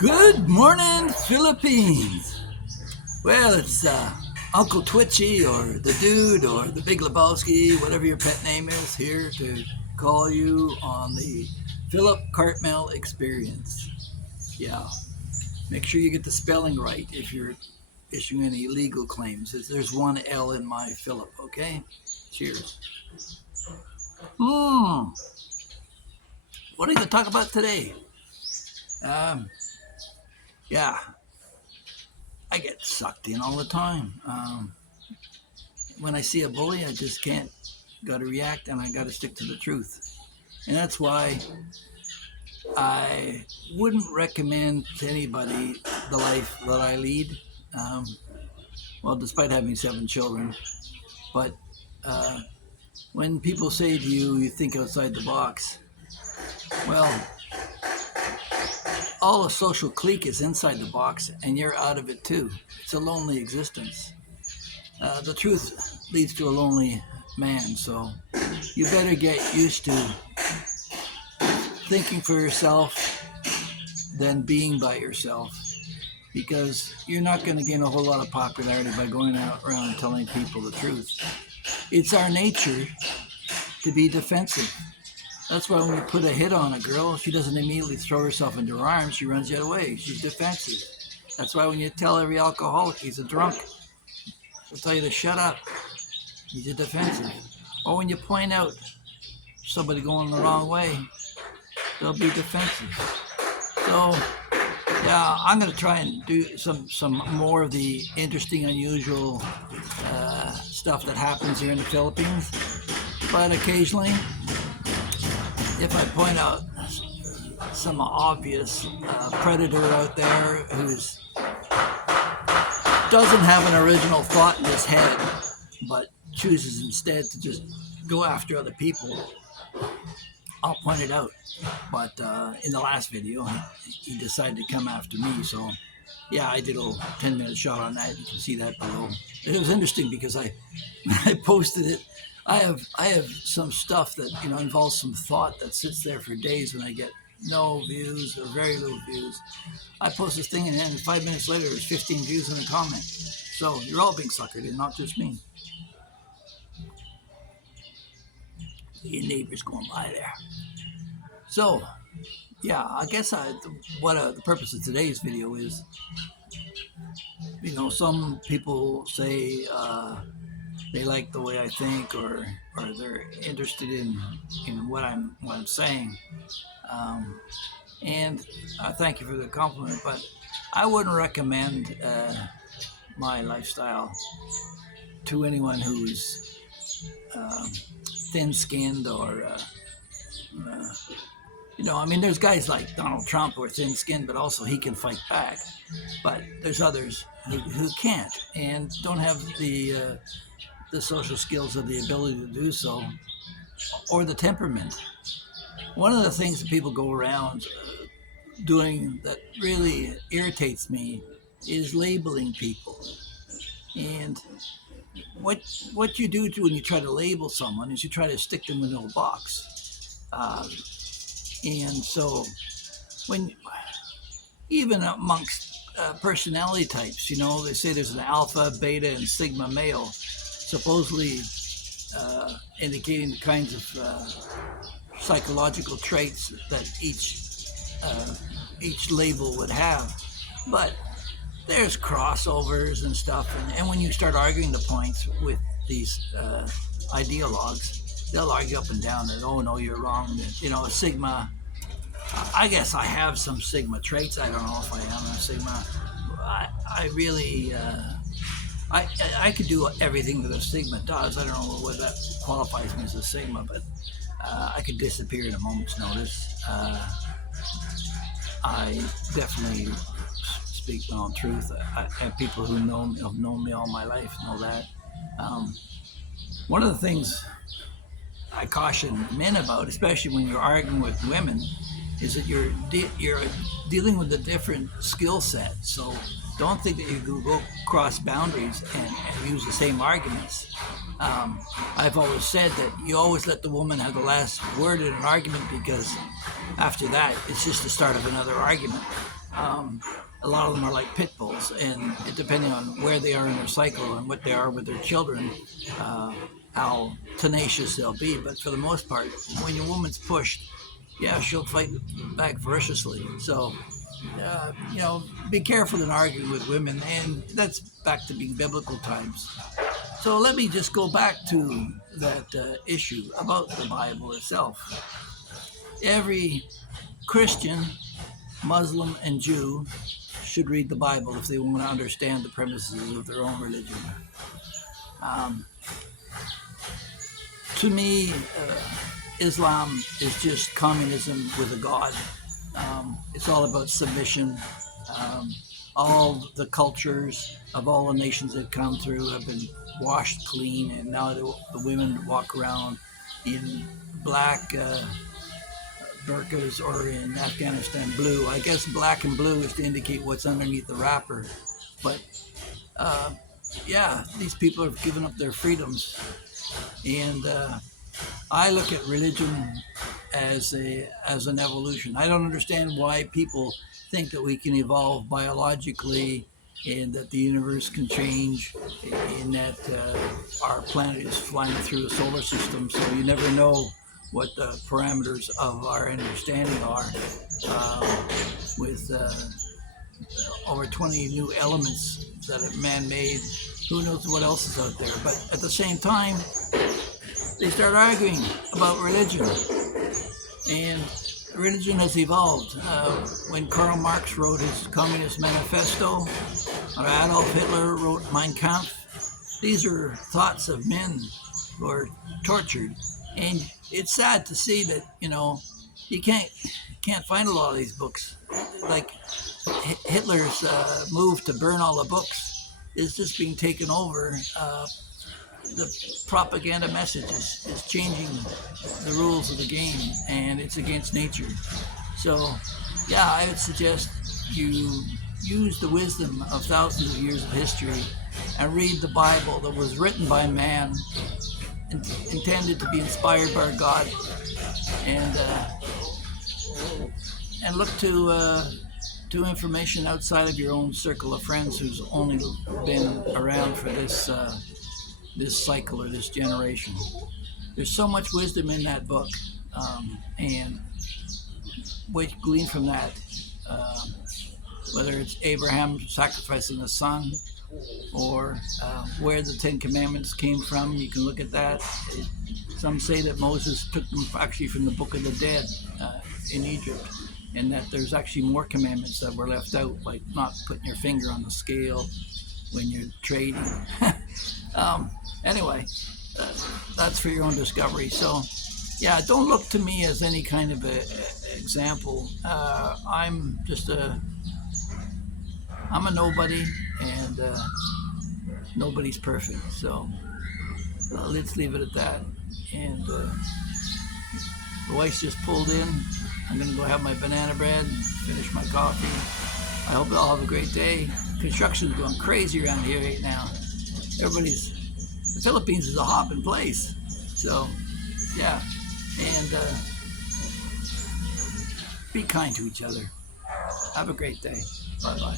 Good morning, Philippines. Well, it's Uncle Twitchy or the Dude or the Big Lebowski, whatever your pet name is, here to call you on the Philip Cartmel experience. Yeah, make sure you get the spelling right if you're issuing any legal claims. There's one L in my Philip, okay? Cheers. Hmm, what are you going to talk about today? Um, yeah, I get sucked in all the time. When I see a bully, I just can't. Got to react, and I got to stick to the truth. And that's why I wouldn't recommend to anybody the life that I lead. Um, well, despite having 7 children, but uh, when people say to you, "You think outside the box," well, all a social clique is inside the box, and you're out of it too. It's a lonely existence. The truth leads to a lonely man, so you better get used to thinking for yourself than being by yourself, because you're not going to gain a whole lot of popularity by going out around telling people the truth. It's our nature to be defensive. That's why when you put a hit on a girl, she doesn't immediately throw herself into her arms. She runs the other way. She's defensive. That's why when you tell every alcoholic he's a drunk, they'll tell you to shut up. He's a defensive. Or when you point out somebody going the wrong way, they'll be defensive. So, yeah, I'm going to try and do some more of the interesting, unusual stuff that happens here in the Philippines. But occasionally, if I point out some obvious predator out there who doesn't have an original thought in his head, but chooses instead to just go after other people, I'll point it out. But in the last video, he decided to come after me. So, yeah, I did a 10-minute shot on that. You can see that below. It was interesting because I posted it. I have some stuff that involves some thought that sits there for days when I get no views or very little views. I post this thing and 5 minutes later there's 15 views and a comment. So you're all being suckered in, not just me. Your neighbors going by there. So, yeah, I guess the purpose of today's video is, some people say they like the way I think, or they're interested in what I'm saying, and I thank you for the compliment. But I wouldn't recommend my lifestyle to anyone who's thin-skinned or there's guys like Donald Trump who are thin-skinned, but also he can fight back. But there's others who can't and don't have the social skills or the ability to do so, or the temperament. One of the things that people go around doing that really irritates me is labeling people. And what you do when you try to label someone is you try to stick them in a box. And so when even amongst personality types, they say there's an alpha, beta, and sigma male, supposedly indicating the kinds of psychological traits that each label would have. But there's crossovers and stuff, and when you start arguing the points with these ideologues, they'll argue up and down that, oh no, you're wrong. A sigma, I guess I have some sigma traits. I don't know if I am a sigma. I really I could do everything that a sigma does. I don't know whether that qualifies me as a sigma, but I could disappear at a moment's notice. I definitely speak my own truth. I have people who have known me all my life know that. One of the things I caution men about, especially when you're arguing with women, is that you're dealing with a different skill set. So don't think that you can go cross boundaries and use the same arguments. I've always said that you always let the woman have the last word in an argument, because after that, it's just the start of another argument. A lot of them are like pit bulls, and depending on where they are in their cycle and what they are with their children, uh, how tenacious they'll be. But for the most part, when your woman's pushed, yeah, she'll fight back ferociously. So, be careful in arguing with women, and that's back to being biblical times. So let me just go back to that issue about the Bible itself. Every Christian, Muslim, and Jew should read the Bible if they want to understand the premises of their own religion. Um, to me, Islam is just communism with a god. It's all about submission. All the cultures of all the nations that come through have been washed clean, and now the women walk around in black burqas, or in Afghanistan blue. I guess black and blue is to indicate what's underneath the wrapper. But yeah, these people have given up their freedoms, and I look at religion as an evolution. I don't understand why people think that we can evolve biologically, and that the universe can change, and that our planet is flying through the solar system. So you never know what the parameters of our understanding are. With over 20 new elements that are man-made, who knows what else is out there? But at the same time, they start arguing about religion, and religion has evolved. When Karl Marx wrote his Communist Manifesto, or Adolf Hitler wrote Mein Kampf, these are thoughts of men who are tortured. And it's sad to see that, you can't find a lot of these books. Like Hitler's move to burn all the books is just being taken over. The propaganda message is changing the rules of the game, and it's against nature. So, yeah, I would suggest you use the wisdom of thousands of years of history and read the Bible that was written by man, intended to be inspired by God, and look to information outside of your own circle of friends who's only been around for this cycle or this generation. There's so much wisdom in that book, and what you glean from that, whether it's Abraham sacrificing a son, or where the Ten Commandments came from, you can look at that. Some say that Moses took them actually from the Book of the Dead in Egypt, and that there's actually more commandments that were left out, like not putting your finger on the scale when you're trading. Anyway, that's for your own discovery. So, yeah, don't look to me as any kind of example. I'm just I'm a nobody, and nobody's perfect. So let's leave it at that. And the wife's just pulled in. I'm going to go have my banana bread and finish my coffee. I hope you all have a great day. Construction's going crazy around here right now. The Philippines is a hopping place. So, yeah. And be kind to each other. Have a great day. Bye-bye.